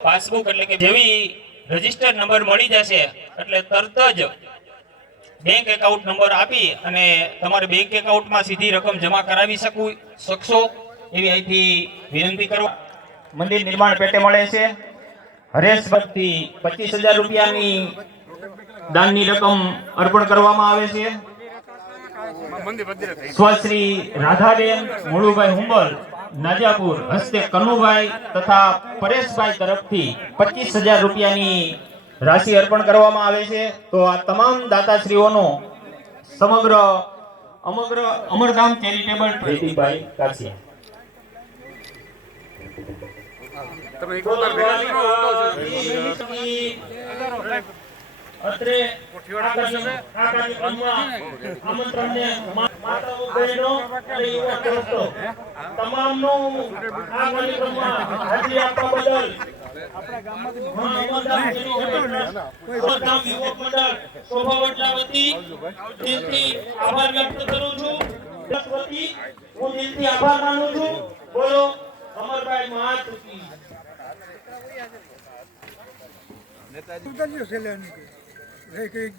Passbook એટલે કે જેવી રજિસ્ટર નંબર મળી જશે એટલે તરત જ બેંક એકાઉન્ટ નંબર આપી અને તમારે બેંક એકાઉન્ટમાં સીધી રકમ જમા કરાવી શકું શકશો એવી અહીંથી વિનંતી કરવા. મંદિર નિર્માણ પેટે મળે છે. હરેશ ભક્તિ પચીસ હજાર રૂપિયાની દાનની રકમ અર્પણ કરવામાં આવે છે. સ્વશ્રી રાધાબેન મોળુભાઈ હુંબલ નાજાપુર હસ્તે કનુભાઈ તથા પરેશભાઈ તરફથી પચીસ હજાર રૂપિયાની રાશિ અર્પણ કરવામાં આવે છે. તો આ તમામ દાતાશ્રીઓનો સમગ્ર અમગ્ર અમરધામ ચેરિટેબલ પ્રીતિભાઈ કાસિયા. અત્રે આમંત્રણને માતાઓ, બહેનો અને યુવા દોસ્તો તમામનું આભાર વ્યક્ત કરું છું. હું દિલથી આભાર માનું છું. બોલો અમરભાઈ કી.